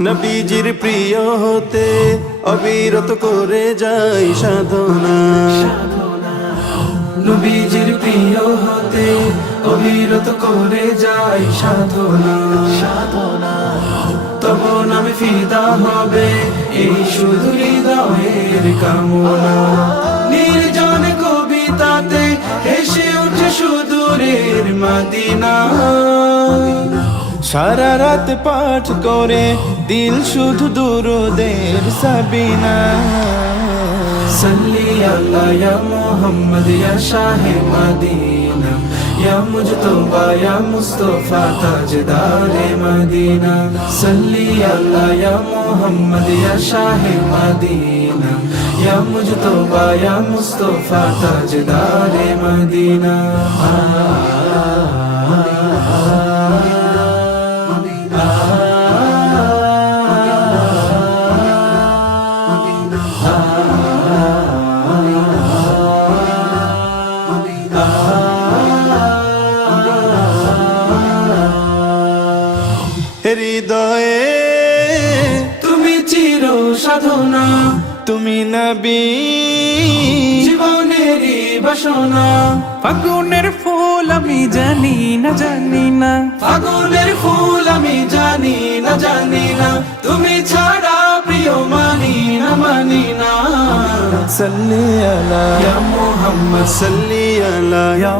নবীজির প্রিয় হতে অবিরত করে যাই সাধনা। নবীজির প্রিয় হতে অবিরত করে যাই সাধনা। তব নামে ফিদা হবে এই শুধু হৃদয়ের কামনা। নির্জন কবিতাতে হেসে উঠে সুদূরের মদিনা। সারা রাত পাঠ করে দিল শুধু দুরুদের সাবিনা। सल्ली अल्ला या मोहम्मद या शाहे मदीना, या मुजतबा या मुस्तफा ताजदारे मदीना। सल्ली अल्ला या मोहम्मद या शाहे मदीना, या मुजतबा या मुस्तफा ताजदारे मदीना। হৃদয়ে তুমি চির সাধনা, তুমি নবী জীবনেরই বাসনা। ফাগুনের ফুল আমি জানি না জানি না, ফাগুনের ফুল আমি জানি না জানি না, তুমি ছাড়া প্রিয় মানি না মানি না। সাল্লি আলা ইয়া মুহাম্মদ সাল্লি আলা ইয়া